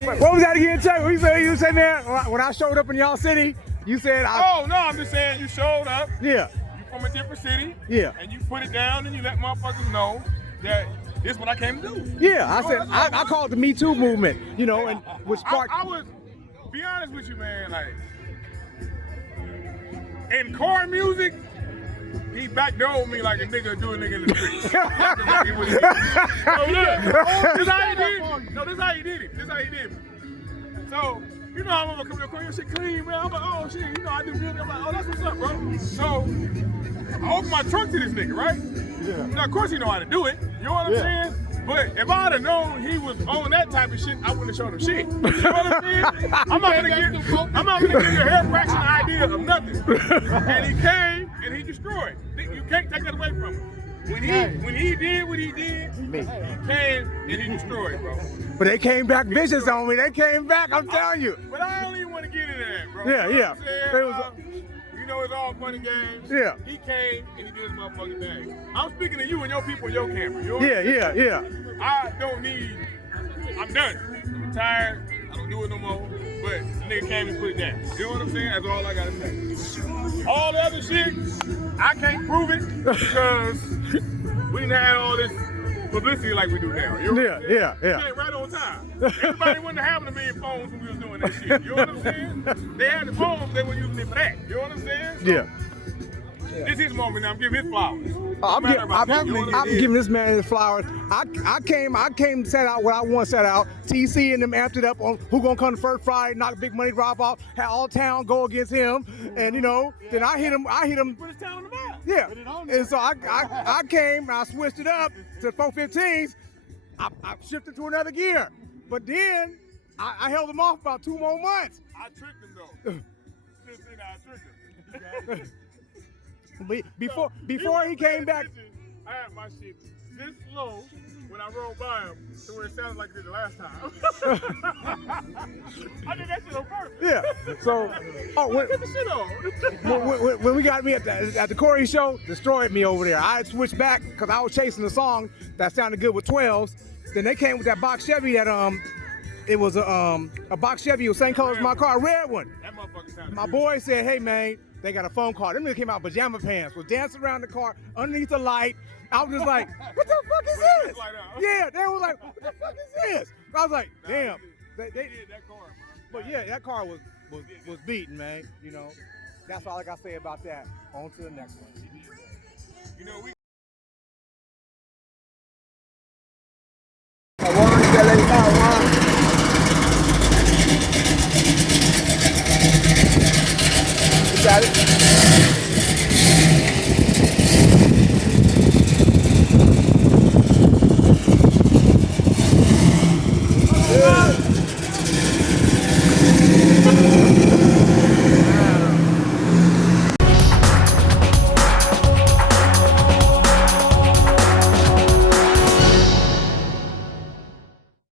What was that again, Chuck? You said there when I showed up in y'all city, you said Oh no, I'm just saying you showed up. Yeah. You from a different city. Yeah. And you put it down and you let motherfuckers know that this is what I came to do. Yeah, I said I call it the Me Too movement, you know, and which sparked. I was be honest with you, man, like in car music, he backdoored me like a nigga do a nigga in the streets. So look, this how he did it. No, this how he did it. This how he did it. So, you know I'm gonna come to the car, your shit clean, man. I'm like, oh shit, you know I do music. I'm like, oh that's what's up, bro. So I opened my trunk to this nigga, right? Yeah. Now of course he know how to do it. You know what I'm saying? But if I'd have known he was on that type of shit, I wouldn't have shown him shit. You know what I'm saying? I'm not gonna give you a hair fraction idea of nothing. And he came and he destroyed. You can't take that away from him. When he did what he did, he came and he destroyed, bro. But they came back vicious on me. They came back, I'm telling you. But I don't even want to get into that, bro. Yeah, you know yeah. You know it's all fun and games. Yeah. He came and he did his motherfucking thing. I'm speaking to you and your people, your camera. You know Yeah. I don't need. I'm done. I'm tired. I don't do it no more. But the nigga came and put it down. You know what I'm saying? That's all I gotta say. All the other shit, I can't prove it because we didn't have all this publicity like we do now. You know what I'm saying? Yeah. Shit right on time. Everybody wasn't having a million phones when we was doing that shit. You know what I'm saying? They had the phones, they were using it for that. You know what I'm saying? Yeah. This is his moment now. I'm giving his flowers. I'm giving this man his flowers. I came to set out what I want to set out. TC and them amped it up on who gonna come the first Friday, knock big money drop off, had all town go against him, and you know, then I hit him. Put his town on the map. Yeah, and so I came, I switched it up to 415s. I shifted to another gear, but then I held him off about 2 more months. I tricked him though. Just say that I tricked him. Before he came back, I had my shit this low when I rolled by him to where it sounded like it did the last time. I did that shit on purpose. Yeah. So, get the shit on. when we got me at the Corey show, destroyed me over there. I switched back because I was chasing a song that sounded good with 12s. Then they came with that box Chevy that it was a box Chevy, it was same color as my car, a red one. That motherfucker sounded My good. boy said, hey man, they got a phone call. Them niggas came out in pajama pants, was dancing around the car underneath the light. I was just like, what the fuck is this? Yeah, they was like, what the fuck is this? I was like, damn. They did that car, bro. But yeah, that car was beaten, man. You know, that's all I got to say about that. On to the next one. You know, we got it?